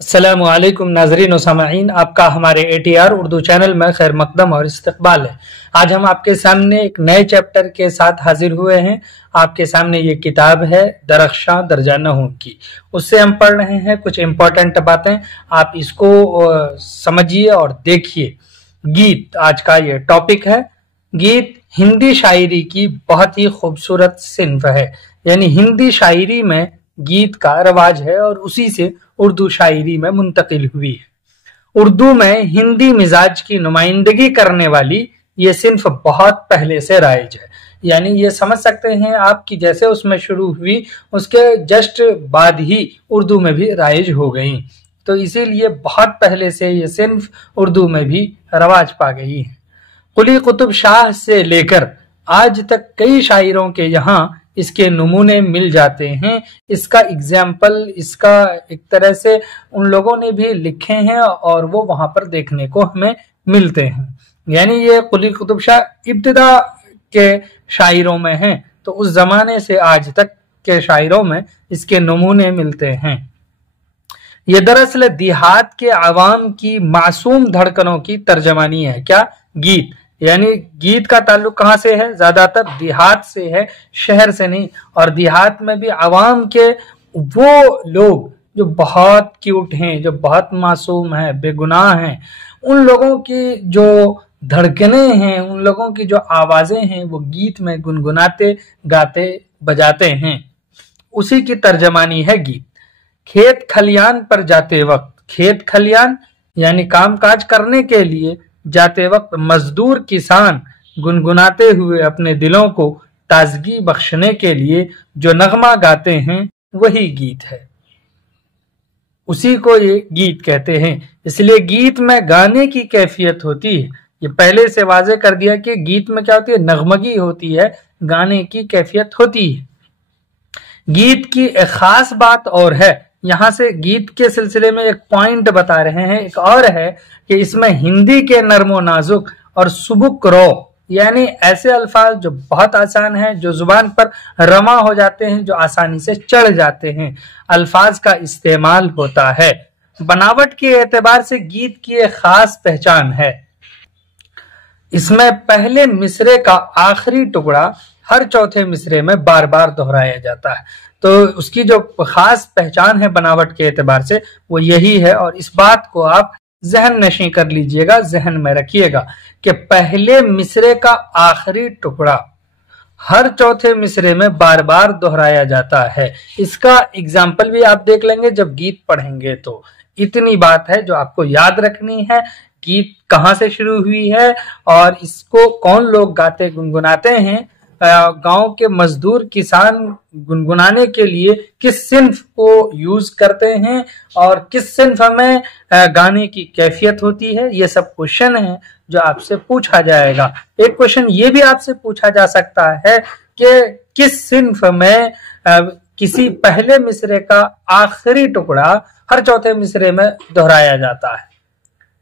अस्सलामु अलैकुम नाज़रीन और सामाईन, आपका हमारे ATR उर्दू चैनल में खैर मकदम और इस्तकबाल है। आज हम आपके सामने एक नए चैप्टर के साथ हाजिर हुए हैं। आपके सामने ये किताब है दरख्शां दर्जा नहू की। उससे हम पढ़ रहे हैं कुछ इम्पोर्टेंट बातें, आप इसको समझिए और देखिए। गीत आज का ये टॉपिक है। गीत हिंदी शायरी की बहुत ही खूबसूरत सिन्फ है, यानी हिंदी शायरी में गीत का रवाज है और उसी से उर्दू शायरी में मुंतकिल हुई है। उर्दू में हिंदी मिजाज की नुमाइंदगी करने वाली ये सिन्फ बहुत पहले से राइज है, यानी ये समझ सकते हैं आप कि जैसे उसमें शुरू हुई उसके जस्ट बाद ही उर्दू में भी राइज हो गई, तो इसीलिए बहुत पहले से ये सिन्फ उर्दू में भी रवाज पा गई है। कुली कुतुब शाह से लेकर आज तक कई शायरों के यहाँ इसके नमूने मिल जाते हैं। इसका एग्जाम्पल, इसका एक तरह से उन लोगों ने भी लिखे हैं और वो वहां पर देखने को हमें मिलते हैं। यानी ये कुली कुतुब शाह इब्तिदा के शायरों में हैं, तो उस जमाने से आज तक के शायरों में इसके नमूने मिलते हैं। ये दरअसल देहात के आवाम की मासूम धड़कनों की तर्जमानी है। क्या? गीत। यानी गीत का ताल्लुक कहाँ से है? ज्यादातर देहात से है, शहर से नहीं। और देहात में भी आवाम के वो लोग जो बहुत क्यूट हैं, जो बहुत मासूम हैं, बेगुनाह हैं, उन लोगों की जो धड़कनें हैं, उन लोगों की जो आवाजें हैं, वो गीत में गुनगुनाते गाते बजाते हैं, उसी की तर्जमानी है गीत। खेत खलियान पर जाते वक्त, खेत खलियान यानी काम काज करने के लिए जाते वक्त मजदूर किसान गुनगुनाते हुए अपने दिलों को ताजगी बख्शने के लिए जो नगमा गाते हैं वही गीत है, उसी को ये गीत कहते हैं। इसलिए गीत में गाने की कैफियत होती है। ये पहले से वाजे कर दिया कि गीत में क्या होती है? नगमगी होती है, गाने की कैफियत होती है। गीत की एक खास बात और है, यहाँ से गीत के सिलसिले में एक पॉइंट बता रहे हैं, एक और है कि इसमें हिंदी के नर्मो नाजुक और सुबुक रो, यानी ऐसे अल्फाज जो बहुत आसान हैं, जो जुबान पर रमा हो जाते हैं, जो आसानी से चढ़ जाते हैं, अल्फाज का इस्तेमाल होता है। बनावट के एतबार से गीत की एक खास पहचान है। इसमें पहले मिसरे का आखिरी टुकड़ा हर चौथे मिसरे में बार बार दोहराया जाता है, तो उसकी जो खास पहचान है बनावट के एतबार से वो यही है। और इस बात को आप जहन नशी कर लीजिएगा, जहन में रखिएगा कि पहले मिसरे का आखिरी टुकड़ा हर चौथे मिसरे में बार बार दोहराया जाता है। इसका एग्जाम्पल भी आप देख लेंगे जब गीत पढ़ेंगे, तो इतनी बात है जो आपको याद रखनी है। गीत कहाँ से शुरू हुई है और इसको कौन लोग गाते गुनगुनाते हैं, गांव के मजदूर किसान गुनगुनाने के लिए किस सिन्फ को यूज करते हैं और किस सिन्फ में गाने की कैफियत होती है, ये सब क्वेश्चन है जो आपसे पूछा जाएगा। एक क्वेश्चन ये भी आपसे पूछा जा सकता है कि किस सिन्फ में किसी पहले मिसरे का आखिरी टुकड़ा हर चौथे मिसरे में दोहराया जाता है।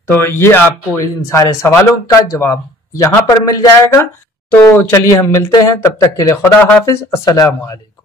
तो ये आपको इन सारे सवालों का जवाब यहाँ पर मिल जाएगा। तो चलिए हम मिलते हैं, तब तक के लिए खुदा हाफिज, अस्सलामु अलैकुम।